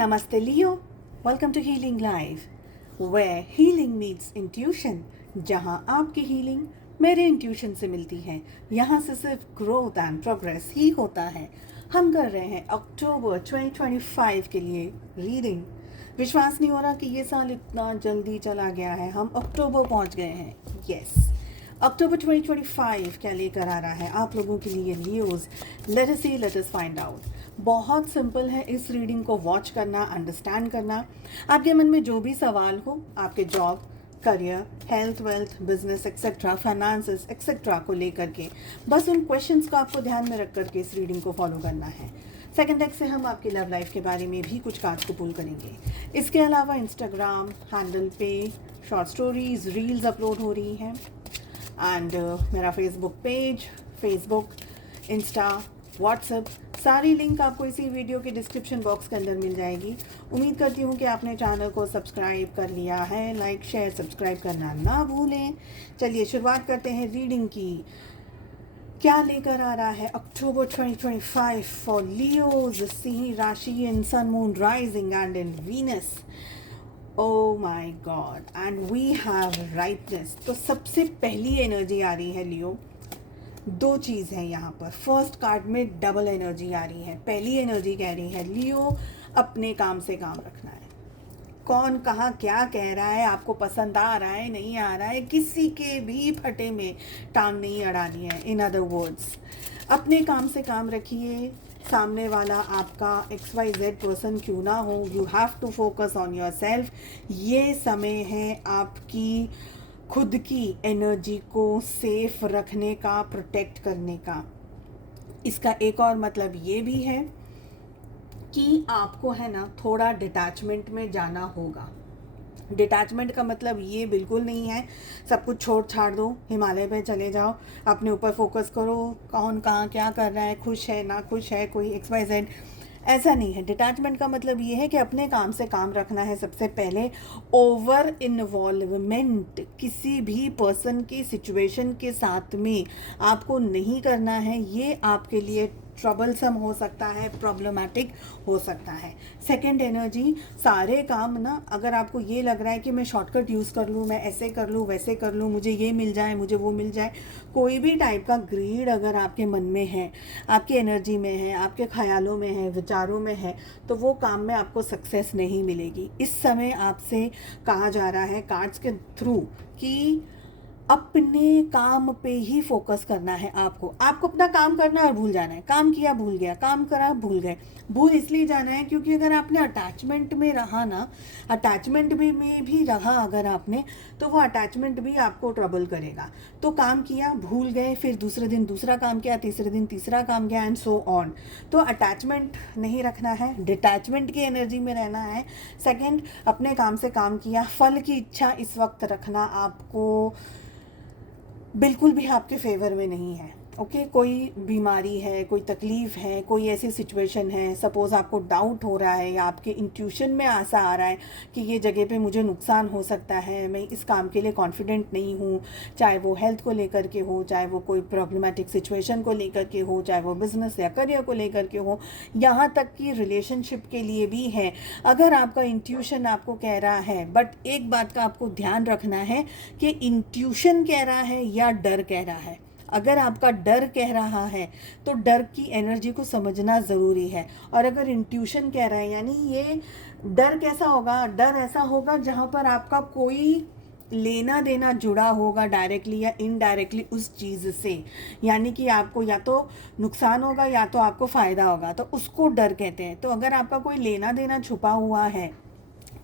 Namaste Leo, welcome to Healing Live, where healing meets intuition, जहाँ आपकी healing मेरे intuition से मिलती है। यहाँ से सिर्फ ग्रोथ एंड प्रोग्रेस ही होता है। हम कर रहे हैं अक्टूबर 2025 के लिए रीडिंग। विश्वास नहीं हो रहा कि ये साल इतना जल्दी चला गया है, हम अक्टूबर पहुँच गए हैं। यस, अक्टूबर 2025 क्या लेकर आ रहा है आप लोगों के लिए लियोज। लेट अस सी, लेट अस फाइंड आउट। बहुत सिंपल है इस रीडिंग को वॉच करना, अंडरस्टैंड करना। आपके मन में जो भी सवाल हो, आपके job, career, health, wealth, business etcetera, finances etcetera को लेकर के बस उन क्वेश्चंस को आपको ध्यान में रख करके इस रीडिंग को फॉलो करना है। सेकेंड डेक से हम आपकी लव लाइफ के बारे में भी कुछ कार्ड्स को पुल करेंगे। इसके अलावा इंस्टाग्राम हैंडल पे शॉर्ट स्टोरीज, रील्स अपलोड हो रही हैं एंड मेरा Facebook page, Facebook, Insta, WhatsApp, सारी लिंक आपको इसी वीडियो के डिस्क्रिप्शन बॉक्स के अंदर मिल जाएगी। उम्मीद करती हूँ कि आपने चैनल को सब्सक्राइब कर लिया है। लाइक, शेयर, सब्सक्राइब करना ना भूलें। चलिए शुरुआत करते हैं रीडिंग की। क्या लेकर आ रहा है अक्टूबर 2025 फॉर लियोज, सिंह राशि in sun, moon, rising and in Venus. Oh my God, and we have rightness. तो सबसे पहली एनर्जी आ रही है लियो, दो चीज़ है यहाँ पर। फर्स्ट कार्ड में डबल एनर्जी आ रही है। पहली एनर्जी कह रही है लियो अपने काम से काम रखना है। कौन कहाँ क्या कह रहा है, आपको पसंद आ रहा है नहीं आ रहा है, किसी के भी फटे में टांग नहीं अड़ानी है। इन अदर वर्ड्स, अपने काम से काम रखिए। सामने वाला आपका XYZ पर्सन क्यों ना हो, you have to focus on yourself. ये समय है आपकी खुद की एनर्जी को सेफ रखने का, प्रोटेक्ट करने का। इसका एक और मतलब ये भी है कि आपको है ना थोड़ा डिटैचमेंट में जाना होगा। डिटैचमेंट का मतलब ये बिल्कुल नहीं है सब कुछ छोड़ छाड़ दो, हिमालय पे चले जाओ, अपने ऊपर फोकस करो, कौन कहाँ क्या कर रहा है, खुश है ना खुश है, कोई XYZ, ऐसा नहीं है। डिटैचमेंट का मतलब ये है कि अपने काम से काम रखना है सबसे पहले। ओवर इन्वॉल्वमेंट किसी भी पर्सन की सिचुएशन के साथ में आपको नहीं करना है। ये आपके लिए ट्रबलसम हो सकता है, प्रॉब्लमैटिक हो सकता है। सेकंड एनर्जी, सारे काम ना, अगर आपको ये लग रहा है कि मैं शॉर्टकट यूज़ कर लूँ, मैं ऐसे कर लूँ, वैसे कर लूँ, मुझे ये मिल जाए, मुझे वो मिल जाए, कोई भी टाइप का ग्रीड अगर आपके मन में है, आपकी एनर्जी में है, आपके ख्यालों में है, विचारों में है, तो वो काम में आपको सक्सेस नहीं मिलेगी। इस समय आपसे कहा जा रहा है कार्ड्स के थ्रू कि अपने काम पे ही फोकस करना है। आपको अपना काम करना और भूल जाना है। काम किया भूल गया, काम करा भूल गए। भूल इसलिए जाना है क्योंकि अगर आपने अटैचमेंट में रहा ना, अटैचमेंट में भी रहा अगर आपने, तो वो अटैचमेंट भी आपको ट्रबल करेगा। तो काम किया भूल गए, फिर दूसरे दिन दूसरा काम किया, तीसरे दिन तीसरा काम किया एंड सो ऑन। तो अटैचमेंट नहीं रखना है, डिटैचमेंट की एनर्जी में रहना है। सेकेंड, अपने काम से काम किया, फल की इच्छा इस वक्त रखना आपको बिल्कुल भी आपके फेवर में नहीं है। ओके, कोई बीमारी है, कोई तकलीफ़ है, कोई ऐसी सिचुएशन है, सपोज़ आपको डाउट हो रहा है या आपके इंट्यूशन में ऐसा आ रहा है कि ये जगह पे मुझे नुकसान हो सकता है, मैं इस काम के लिए कॉन्फिडेंट नहीं हूँ, चाहे वो हेल्थ को लेकर के हो, चाहे वो कोई प्रॉब्लमेटिक सिचुएशन को लेकर के हो, चाहे वो बिज़नेस या करियर को लेकर के हो, यहाँ तक कि रिलेशनशिप के लिए भी है। अगर आपका इंट्यूशन आपको कह रहा है, बट एक बात का आपको ध्यान रखना है कि इंट्यूशन कह रहा है या डर कह रहा है। अगर आपका डर कह रहा है तो डर की एनर्जी को समझना ज़रूरी है। और अगर इंट्यूशन कह रहा है, यानी ये डर कैसा होगा, डर ऐसा होगा जहाँ पर आपका कोई लेना देना जुड़ा होगा डायरेक्टली या इनडायरेक्टली उस चीज़ से, यानी कि आपको या तो नुकसान होगा या तो आपको फ़ायदा होगा, तो उसको डर कहते हैं। तो अगर आपका कोई लेना देना छुपा हुआ है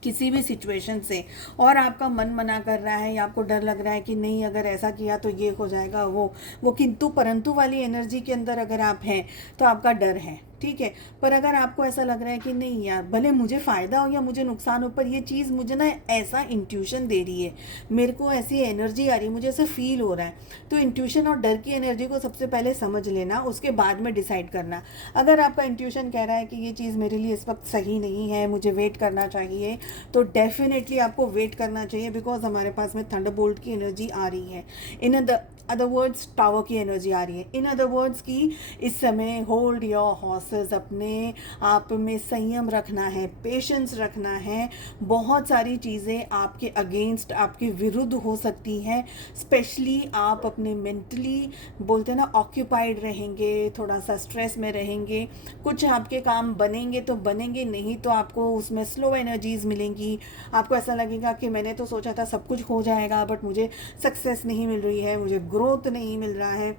किसी भी सिचुएशन से और आपका मन मना कर रहा है या आपको डर लग रहा है कि नहीं अगर ऐसा किया तो ये हो जाएगा, वो किंतु परंतु वाली एनर्जी के अंदर अगर आप हैं तो आपका डर है, ठीक है। पर अगर आपको ऐसा लग रहा है कि नहीं यार, भले मुझे फ़ायदा हो या मुझे नुकसान हो, पर ये चीज़ मुझे ना ऐसा इंट्यूशन दे रही है, मेरे को ऐसी एनर्जी आ रही है, मुझे ऐसा फील हो रहा है, तो इंट्यूशन और डर की एनर्जी को सबसे पहले समझ लेना, उसके बाद में डिसाइड करना। अगर आपका इंट्यूशन कह रहा है कि ये चीज़ मेरे लिए इस वक्त सही नहीं है, मुझे वेट करना चाहिए, तो डेफिनेटली आपको वेट करना चाहिए, बिकॉज हमारे पास में थंडरबोल्ट की एनर्जी आ रही है। इन अदर वर्ड्स टावर की एनर्जी आ रही है। इन अदर वर्ड्स की इस समय होल्ड योर हॉर्स लॉसेस, अपने आप में संयम रखना है, पेशेंस रखना है। बहुत सारी चीज़ें आपके अगेंस्ट, आपके विरुद्ध हो सकती हैं। स्पेशली आप अपने मेंटली बोलते हैं ना ऑक्यूपाइड रहेंगे, थोड़ा सा स्ट्रेस में रहेंगे। कुछ आपके काम बनेंगे तो बनेंगे, नहीं तो आपको उसमें स्लो एनर्जीज मिलेंगी। आपको ऐसा लगेगा कि मैंने तो सोचा था सब कुछ हो जाएगा, बट मुझे सक्सेस नहीं मिल रही है, मुझे ग्रोथ नहीं मिल रहा है।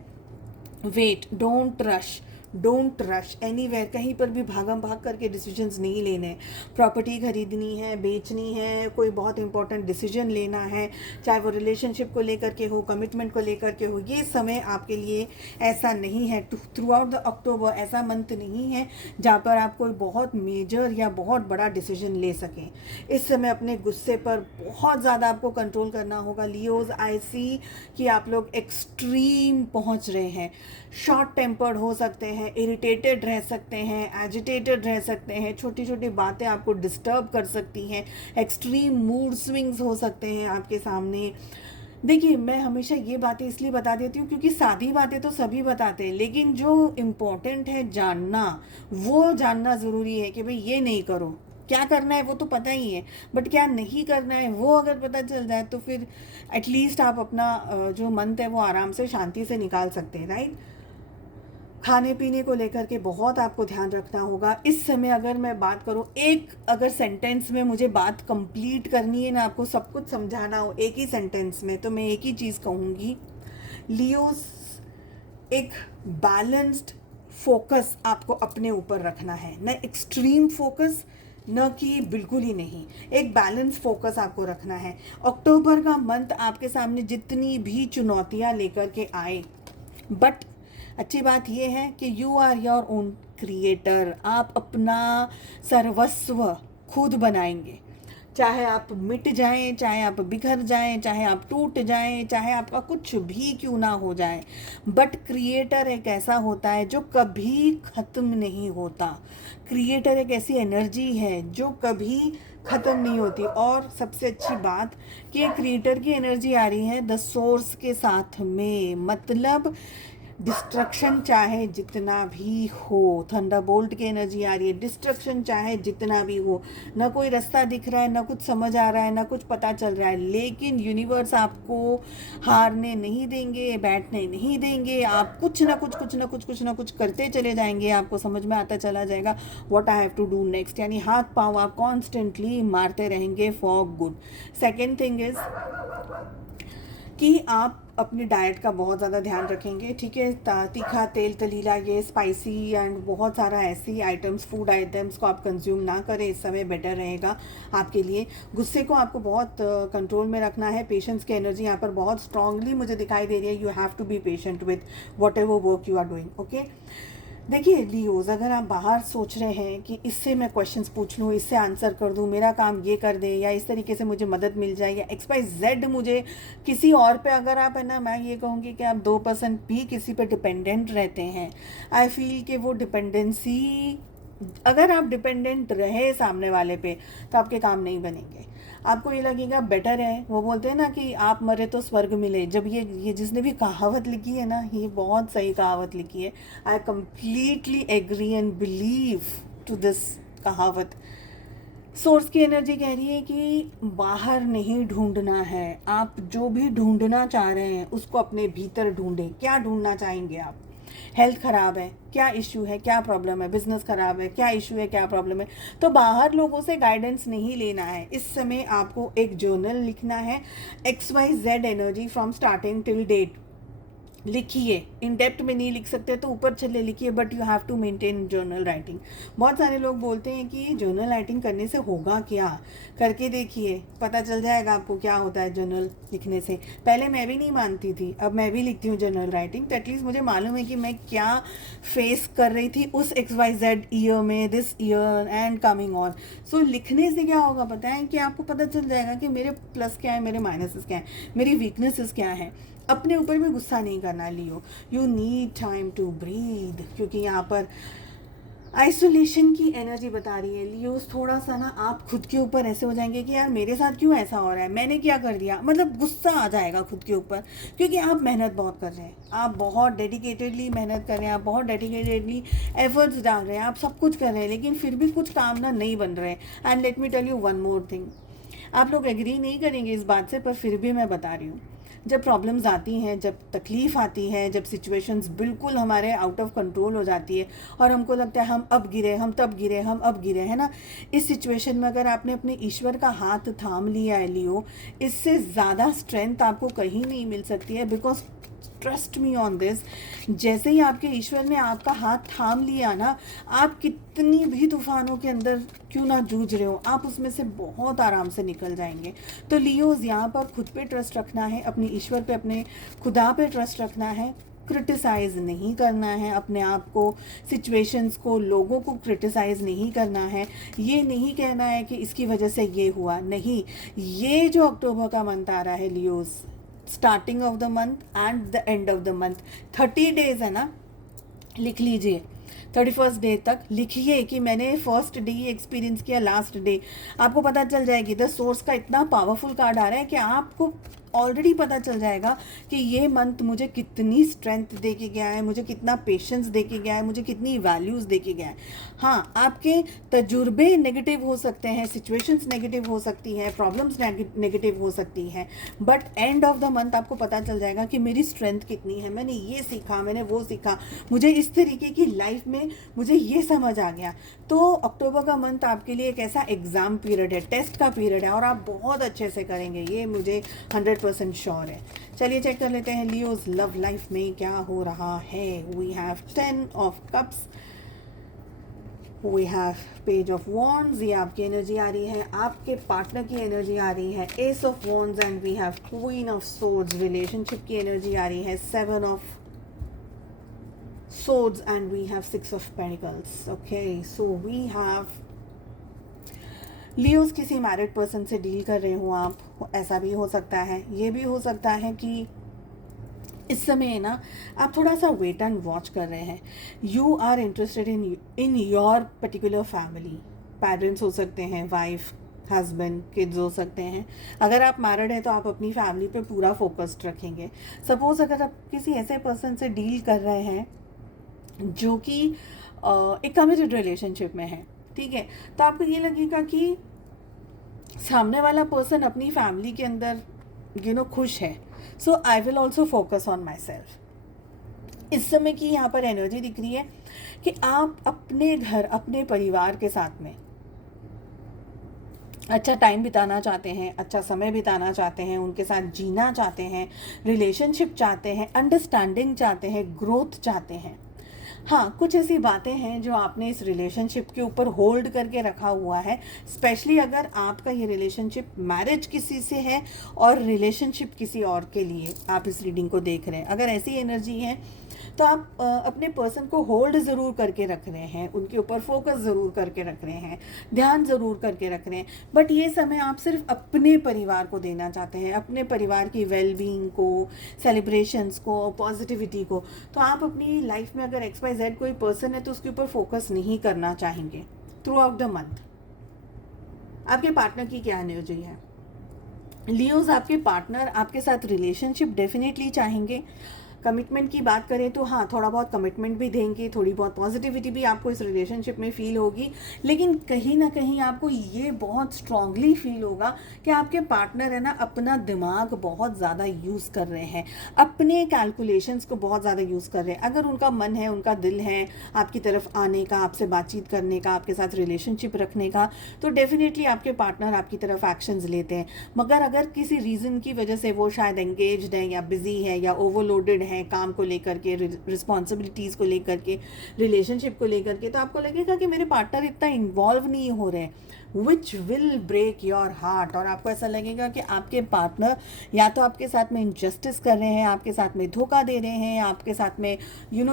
Wait, don't rush anywhere. कहीं पर भी भागम भाग करके डिसीजंस नहीं लेने। प्रॉपर्टी खरीदनी है, बेचनी है, कोई बहुत इंपॉर्टेंट डिसीजन लेना है, चाहे वो रिलेशनशिप को लेकर के हो, कमिटमेंट को लेकर के हो, ये समय आपके लिए ऐसा नहीं है। थ्रू आउट द अक्टूबर ऐसा मंथ नहीं है जहाँ पर आप कोई बहुत मेजर या बहुत बड़ा डिसीजन ले सकें। इस समय अपने गुस्से पर बहुत ज़्यादा आपको कंट्रोल करना होगा। लियोज, आई सी कि आप लोग एक्सट्रीम पहुँच रहे हैं। शॉर्ट टेम्पर्ड हो सकते हैं, इरिटेटेड रह सकते हैं, एजिटेटेड रह सकते हैं, छोटी छोटी बातें आपको डिस्टर्ब कर सकती हैं, एक्सट्रीम मूड स्विंग्स हो सकते हैं आपके सामने। देखिए, मैं हमेशा ये बातें इसलिए बता देती हूँ क्योंकि सादी बातें तो सभी बताते हैं, लेकिन जो इम्पोर्टेंट है जानना, वो जानना ज़रूरी है कि भाई ये नहीं करो। क्या करना है वो तो पता ही है, बट क्या नहीं करना है वो अगर पता चल जाए तो फिर एटलीस्ट आप अपना जो मंथ है वो आराम से शांति से निकाल सकते हैं, राइट। खाने पीने को लेकर के बहुत आपको ध्यान रखना होगा। इस समय अगर मैं बात करूँ, एक अगर सेंटेंस में मुझे बात कंप्लीट करनी है ना, आपको सब कुछ समझाना हो एक ही सेंटेंस में, तो मैं एक ही चीज़ कहूँगी, लियोस, एक बैलेंस्ड फोकस आपको अपने ऊपर रखना है। न एक्सट्रीम फोकस, न कि बिल्कुल ही नहीं, एक बैलेंस फोकस आपको रखना है। अक्टूबर का मंथ आपके सामने जितनी भी चुनौतियाँ लेकर के आए, बट अच्छी बात यह है कि you are your own creator. आप अपना सर्वस्व खुद बनाएंगे। चाहे आप मिट जाएं, चाहे आप बिखर जाएं, चाहे आप टूट जाएं, चाहे आपका कुछ भी क्यों ना हो जाए, बट क्रिएटर एक ऐसा होता है जो कभी ख़त्म नहीं होता। क्रिएटर एक ऐसी एनर्जी है जो कभी ख़त्म नहीं होती। और सबसे अच्छी बात कि क्रिएटर की एनर्जी आ रही है द सोर्स के साथ में, मतलब डिस्ट्रक्शन चाहे जितना भी हो, थंडरबोल्ट की एनर्जी आ रही है, डिस्ट्रक्शन चाहे जितना भी हो, ना कोई रास्ता दिख रहा है, ना कुछ समझ आ रहा है, ना कुछ पता चल रहा है, लेकिन यूनिवर्स आपको हारने नहीं देंगे, बैठने नहीं देंगे। आप कुछ ना कुछ करते चले जाएंगे। आपको समझ में आता चला जाएगा what I have to do next, यानी हाथ पाँव आप कॉन्स्टेंटली मारते रहेंगे for good. Second thing is कि आप अपनी डाइट का बहुत ज़्यादा ध्यान रखेंगे, ठीक है। तीखा, तेल, तलीला, ये स्पाइसी एंड बहुत सारा ऐसी आइटम्स, फूड आइटम्स को आप कंज्यूम ना करें, इस समय बेटर रहेगा आपके लिए। गुस्से को आपको बहुत कंट्रोल में रखना है। पेशेंस की एनर्जी यहाँ पर बहुत स्ट्रांगली मुझे दिखाई दे रही है। You have to be patient with whatever work you are doing, okay. देखिए लियोज, अगर आप बाहर सोच रहे हैं कि इससे मैं क्वेश्चंस पूछ लूँ, इससे आंसर कर दूँ, मेरा काम ये कर दे, या इस तरीके से मुझे मदद मिल जाए, या XYZ मुझे किसी और पे, अगर आप है ना, मैं ये कहूँगी कि आप 2% भी किसी पे डिपेंडेंट रहते हैं, आई फील कि वो डिपेंडेंसी, अगर आप डिपेंडेंट रहे सामने वाले पे तो आपके काम नहीं बनेंगे। आपको ये लगेगा बेटर है, वो बोलते हैं ना कि आप मरे तो स्वर्ग मिले। जब ये जिसने भी कहावत लिखी है ना, ये बहुत सही कहावत लिखी है। I completely agree and believe to this कहावत। सोर्स की एनर्जी कह रही है कि बाहर नहीं ढूंढना है, आप जो भी ढूंढना चाह रहे हैं उसको अपने भीतर ढूंढें। क्या ढूंढना चाहेंगे आप? हेल्थ ख़राब है, क्या इशू है, क्या प्रॉब्लम है? बिजनेस ख़राब है, क्या इशू है, क्या प्रॉब्लम है? तो बाहर लोगों से गाइडेंस नहीं लेना है। इस समय आपको एक जर्नल लिखना है, XYZ energy from starting till date लिखिए। इन डेप्थ में नहीं लिख सकते तो ऊपर चले लिखिए, but you have to maintain journal writing. बहुत सारे लोग बोलते हैं कि जर्नल राइटिंग करने से होगा क्या, करके देखिए, पता चल जाएगा आपको क्या होता है जर्नल लिखने से। पहले मैं भी नहीं मानती थी, अब मैं भी लिखती हूँ जर्नल राइटिंग, तो एटलीस्ट मुझे मालूम है कि मैं क्या फेस कर रही थी उस XYZ ईयर में, this year and coming on. So लिखने से क्या होगा पता है कि आपको पता चल जाएगा कि मेरे प्लस क्या है, मेरे माइनसेस क्या है, मेरी वीकनेसेस क्या है। अपने ऊपर भी गुस्सा नहीं करना Leo, you need time to breathe, क्योंकि यहाँ पर आइसोलेशन की एनर्जी बता रही है लियोस। थोड़ा सा ना आप खुद के ऊपर ऐसे हो जाएंगे कि यार मेरे साथ क्यों ऐसा हो रहा है, मैंने क्या कर दिया, मतलब गुस्सा आ जाएगा खुद के ऊपर, क्योंकि आप मेहनत बहुत कर रहे हैं, आप बहुत डेडिकेटेडली मेहनत कर रहे हैं, आप बहुत डेडिकेटेडली एफर्ट्स डाल रहे हैं, आप सब कुछ कर रहे हैं, लेकिन फिर भी कुछ काम ना नहीं बन रहे हैं। And let me tell you one more thing, आप लोग एग्री नहीं करेंगे इस बात से, पर फिर भी मैं बता रही हूँ, जब प्रॉब्लम्स आती हैं, जब तकलीफ़ आती है, जब सिचुएशंस बिल्कुल हमारे आउट ऑफ कंट्रोल हो जाती है और हमको लगता है हम अब गिरे, हम तब गिरे, हम अब गिरे, है ना, इस सिचुएशन में अगर आपने अपने ईश्वर का हाथ थाम लिया है लियो, इससे ज़्यादा स्ट्रेंथ आपको कहीं नहीं मिल सकती है। Because trust me on this, जैसे ही आपके ईश्वर ने आपका हाथ थाम लिया ना, आप कितनी भी तूफानों के अंदर क्यों ना जूझ रहे हो, आप उसमें से बहुत आराम से निकल जाएंगे। तो लियोज यहाँ पर खुद पे ट्रस्ट रखना है, अपने ईश्वर पे, अपने खुदा पे ट्रस्ट रखना है, क्रिटिसाइज़ नहीं करना है अपने आप को, सिचुएशंस को, लोगों को क्रिटिसाइज़ नहीं करना है, ये नहीं कहना है कि इसकी वजह से ये हुआ, नहीं। ये जो अक्टूबर का मंथ आ रहा है Leos, starting of the month and the end of the month, 30 days है ना, लिख लीजिए 31st डे तक लिखिए कि मैंने फर्स्ट डे एक्सपीरियंस किया, लास्ट डे आपको पता चल जाएगी। द सोर्स का इतना पावरफुल कार्ड आ रहा है कि आपको ऑलरेडी पता चल जाएगा कि ये मंथ मुझे कितनी स्ट्रेंथ दे के गया है, मुझे कितना पेशेंस दे के गया है, मुझे कितनी वैल्यूज़ दे के गया है। हाँ, आपके तजुर्बे नेगेटिव हो सकते हैं, सिचुएशंस नेगेटिव हो सकती हैं, प्रॉब्लम्स नेगेटिव हो सकती हैं, but end of the month आपको पता चल जाएगा कि मेरी स्ट्रेंथ कितनी है, मैंने ये सीखा, मैंने वो सीखा, मुझे इस तरीके की लाइफ में मुझे ये समझ आ गया। तो अक्टूबर का मंथ आपके लिए एक ऐसा एग्ज़ाम पीरियड है, टेस्ट का पीरियड है, और आप बहुत अच्छे से करेंगे, ये मुझे 100% श्योर है। चलिए चेक कर लेते हैं लियोज लव लाइफ में क्या हो रहा है। We have 10 of cups, we have page of wands, ये आपकी एनर्जी आ रही है, आपके पार्टनर की एनर्जी आ रही है, ace of wands, and we have queen of swords, relationship की एनर्जी आ रही है, 7 of swords, and we have 6 of pentacles. Okay, so we have Leos किसी मैरिड पर्सन से डील कर रहे हो आप, ऐसा भी हो सकता है। ये भी हो सकता है कि इस समय ना आप थोड़ा सा वेट एंड वॉच कर रहे हैं। You are interested in your particular family, parents हो सकते हैं, वाइफ, हस्बैंड, किड्स हो सकते हैं। अगर आप मैरिड हैं तो आप अपनी फैमिली पे पूरा फोकस्ड रखेंगे। सपोज अगर आप किसी ऐसे पर्सन से डील कर रहे हैं जो कि एक कमिटेड रिलेशनशिप में है, ठीक है, तो आपको ये लगेगा कि सामने वाला पर्सन अपनी फैमिली के अंदर खुश है, so I will also focus on myself. इस समय की यहाँ पर एनर्जी दिख रही है कि आप अपने घर, अपने परिवार के साथ में अच्छा टाइम बिताना चाहते हैं, अच्छा समय बिताना चाहते हैं, उनके साथ जीना चाहते हैं, रिलेशनशिप चाहते हैं, अंडरस्टैंडिंग चाहते हैं, ग्रोथ चाहते हैं। हाँ, कुछ ऐसी बातें हैं जो आपने इस रिलेशनशिप के ऊपर होल्ड करके रखा हुआ है, स्पेशली अगर आपका ये रिलेशनशिप मैरिज किसी से है और रिलेशनशिप किसी और के लिए आप इस रीडिंग को देख रहे हैं। अगर ऐसी एनर्जी है तो आप अपने पर्सन को होल्ड ज़रूर करके रख रहे हैं, उनके ऊपर फोकस ज़रूर करके रख रहे हैं, ध्यान ज़रूर करके रख रहे हैं, बट ये समय आप सिर्फ अपने परिवार को देना चाहते हैं, अपने परिवार की वेलबींग को, सेलिब्रेशंस को, पॉजिटिविटी को। तो आप अपनी लाइफ में अगर XYZ कोई पर्सन है तो उसके ऊपर फोकस नहीं करना चाहेंगे थ्रू आउट द मंथ। आपके पार्टनर की क्या एनर्जी है लियोज? आपके पार्टनर आपके साथ रिलेशनशिप डेफिनेटली चाहेंगे। कमिटमेंट की बात करें तो हाँ, थोड़ा बहुत कमिटमेंट भी देंगे, थोड़ी बहुत पॉजिटिविटी भी आपको इस रिलेशनशिप में फील होगी, लेकिन कहीं ना कहीं आपको ये बहुत स्ट्रांगली फील होगा कि आपके पार्टनर है ना अपना दिमाग बहुत ज़्यादा यूज़ कर रहे हैं, अपने कैलकुलेशंस को बहुत ज़्यादा यूज़ कर रहे हैं। अगर उनका मन है, उनका दिल है आपकी तरफ आने का, आपसे बातचीत करने का, आपके साथ रिलेशनशिप रखने का, तो डेफिनेटली आपके पार्टनर आपकी तरफ एक्शंस लेते हैं। मगर अगर किसी रीज़न की वजह से वो शायद एंगेज्ड है या बिजी है या ओवरलोडेड है काम को लेकर के, रिस्पॉन्सिबिलिटीज़ को लेकर के, रिलेशनशिप को लेकर के, तो आपको लगेगा कि मेरे पार्टनर इतना इन्वॉल्व नहीं हो रहे हैं, which will break your heart. और आपको ऐसा लगेगा कि आपके पार्टनर या तो आपके साथ में इनजस्टिस कर रहे हैं, आपके साथ में धोखा दे रहे हैं, आपके साथ में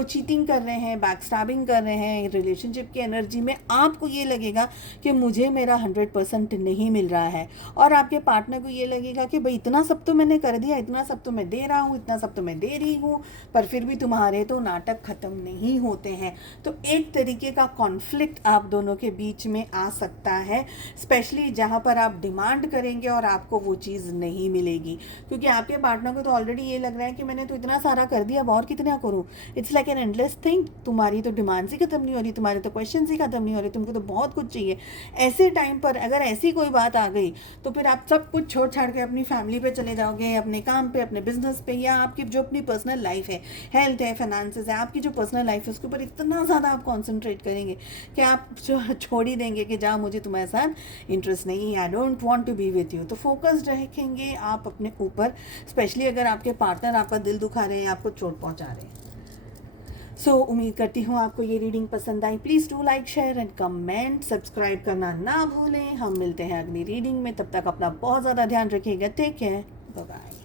चीटिंग कर रहे हैं, बैकस्टैबिंग कर रहे हैं। रिलेशनशिप की एनर्जी में आपको ये लगेगा कि मुझे मेरा 100% नहीं मिल रहा है, और आपके पार्टनर को ये लगेगा कि भाई इतना सब तो मैंने कर दिया, इतना सब तो मैं दे रहा हूँ, इतना सब तो मैं दे रही हूँ, पर फिर भी तुम्हारे तो नाटक ख़त्म नहीं होते हैं। तो एक तरीके का कॉन्फ्लिक्ट आप दोनों के बीच में आ सकता है, स्पेशली जहाँ पर आप डिमांड करेंगे और आपको वो चीज़ नहीं मिलेगी, क्योंकि आपके पार्टनर को तो ऑलरेडी ये लग रहा है कि मैंने तो इतना सारा कर दिया, अब और कितना करूँ। It's like an endless thing. तुम्हारी तो डिमांड्स ही ख़त्म नहीं हो रही, तुम्हारे तो क्वेश्चन ही ख़त्म नहीं हो रहे, तुमको तो बहुत कुछ चाहिए। ऐसे टाइम पर अगर ऐसी कोई बात आ गई तो फिर आप सब कुछ छोड़ छाड़ के अपनी फैमिली पे चले जाओगे, अपने काम पे, अपने बिजनेस पे, या आपकी जो अपनी पर्सनल लाइफ है, हेल्थ है, फाइनेंसेस है, आपकी जो पर्सनल लाइफ है, उसके ऊपर इतना ज़्यादा आप कॉन्सेंट्रेट करेंगे कि आप छोड़ ही देंगे कि जाओ, मुझे तुम्हारे साथ इंटरेस्ट नहीं है, I don't want to be with you. तो फोकस्ड रखेंगे आप अपने ऊपर, स्पेशली अगर आपके पार्टनर आपका दिल दुखा रहे हैं, आपको चोट पहुंचा रहे हैं। उम्मीद करती हूँ आपको ये रीडिंग पसंद आई। Please do like, share and comment, subscribe करना ना भूलें। हम मिलते हैं अगली रीडिंग में, तब तक अपना बहुत ज़्यादा ध्यान रखिएगा। Take care, bye bye.